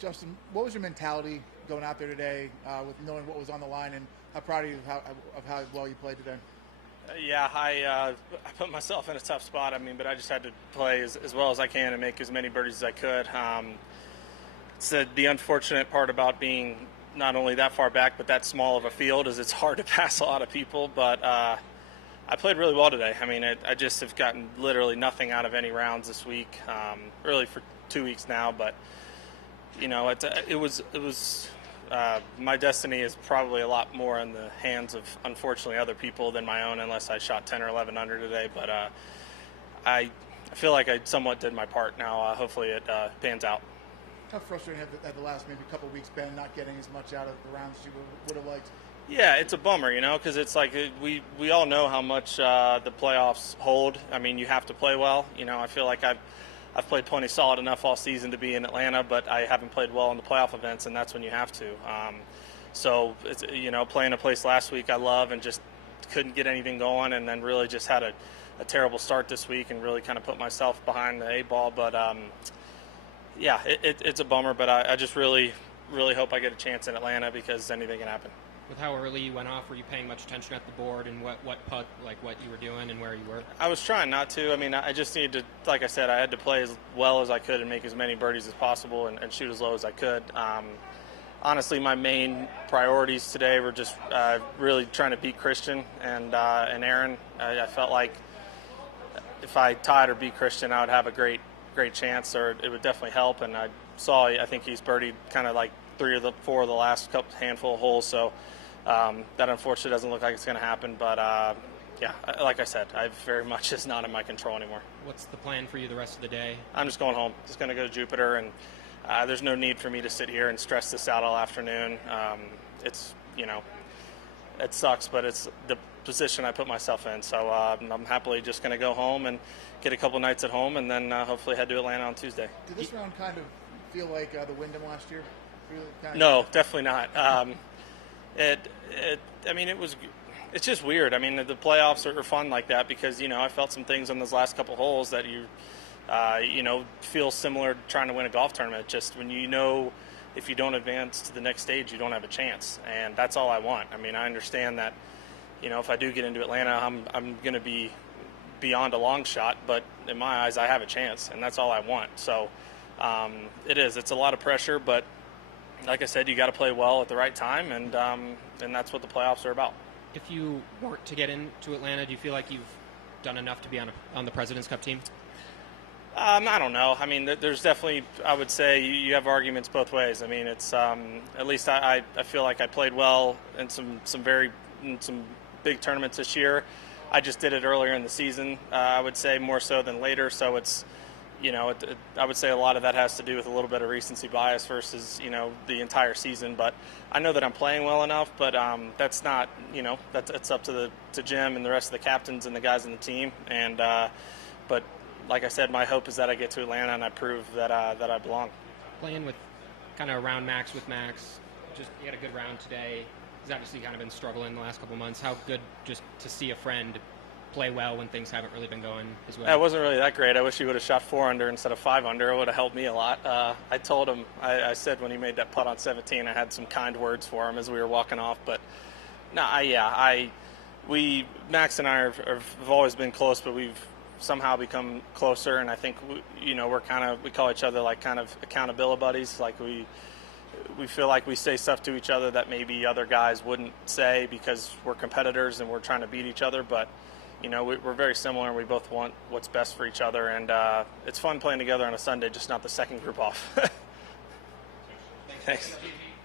Justin, what was your mentality going out there today with knowing what was on the line, and how proud are you of how well you played today? Yeah, I put myself in a tough spot. I mean, but I just had to play as well as I can and make as many birdies as I could. The unfortunate part about being not only that far back but that small of a field is it's hard to pass a lot of people. But I played really well today. I mean, I just have gotten literally nothing out of any rounds this week, really for 2 weeks now. But you know, it was my destiny is probably a lot more in the hands of, unfortunately, other people than my own, unless I shot 10 or 11 under today. But I feel like I somewhat did my part now. Hopefully it pans out. How frustrating have the last maybe couple of weeks been, not getting as much out of the rounds as you would have liked? Yeah, it's a bummer, you know, because it's like we all know how much the playoffs hold. I mean, you have to play well. You know, I feel like I've played plenty solid enough all season to be in Atlanta, but I haven't played well in the playoff events, and that's when you have to. So, it's, you know, playing a place last week I love and just couldn't get anything going, and then really just had a terrible start this week and really kind of put myself behind the eight ball. But, yeah, it's a bummer, but I just really hope I get a chance in Atlanta because anything can happen. With how early you went off, were you paying much attention at the board and what putt, like what you were doing and where you were? I was trying not to. I mean, I just needed to, like I said, I had to play as well as I could and make as many birdies as possible and shoot as low as I could. Honestly, my main priorities today were just really trying to beat Christian and Aaron. I felt like if I tied or beat Christian, I would have a great chance, or it would definitely help. And I think he's birdied kind of like 3 or 4 of the last handful of holes, so that unfortunately doesn't look like it's going to happen. But yeah, like I said, I very much is not in my control anymore. What's the plan for you the rest of the day? I'm just going home. Just going to go to Jupiter, and there's no need for me to sit here and stress this out all afternoon. It's, you know, it sucks, but it's the position I put myself in. So I'm happily just going to go home and get a couple nights at home, and then hopefully head to Atlanta on Tuesday. Did this round kind of feel like the Wyndham last year? Really No, definitely not. I mean, it's just weird. I mean, the playoffs are fun like that because, you know, I felt some things on those last couple holes that you know, feel similar to trying to win a golf tournament. Just when you know if you don't advance to the next stage, you don't have a chance, and that's all I want. I mean, I understand that, you know, if I do get into Atlanta, I'm going to be beyond a long shot, but in my eyes, I have a chance, and that's all I want. So it's a lot of pressure, but like I said, you got to play well at the right time, and that's what the playoffs are about. If you weren't to get into Atlanta, do you feel like you've done enough to be on the President's Cup team? I don't know. I mean, there's definitely, I would say, you have arguments both ways. I mean, it's at least I feel like I played well in some big tournaments this year. I just did it earlier in the season, I would say, more so than later. So it's, you know, I would say a lot of that has to do with a little bit of recency bias versus, you know, the entire season. But I know that I'm playing well enough, but that's not, you know, it's up to Jim and the rest of the captains and the guys in the team. And but like I said, my hope is that I get to Atlanta and I prove that I belong. Playing with kind of around Max with Max, just you had a good round today. He's obviously kind of been struggling the last couple of months. How good just to see a friend play well when things haven't really been going as well? It wasn't really that great. I wish he would have shot 4 under instead of 5 under. It would have helped me a lot. I told him, I said when he made that putt on 17, I had some kind words for him as we were walking off. But no, Max and I have always been close, but we've somehow become closer. And I think we call each other like kind of accountability buddies. Like we feel like we say stuff to each other that maybe other guys wouldn't say because we're competitors and we're trying to beat each other. But you know, we're very similar, and we both want what's best for each other. And it's fun playing together on a Sunday, just not the second group off. Thanks.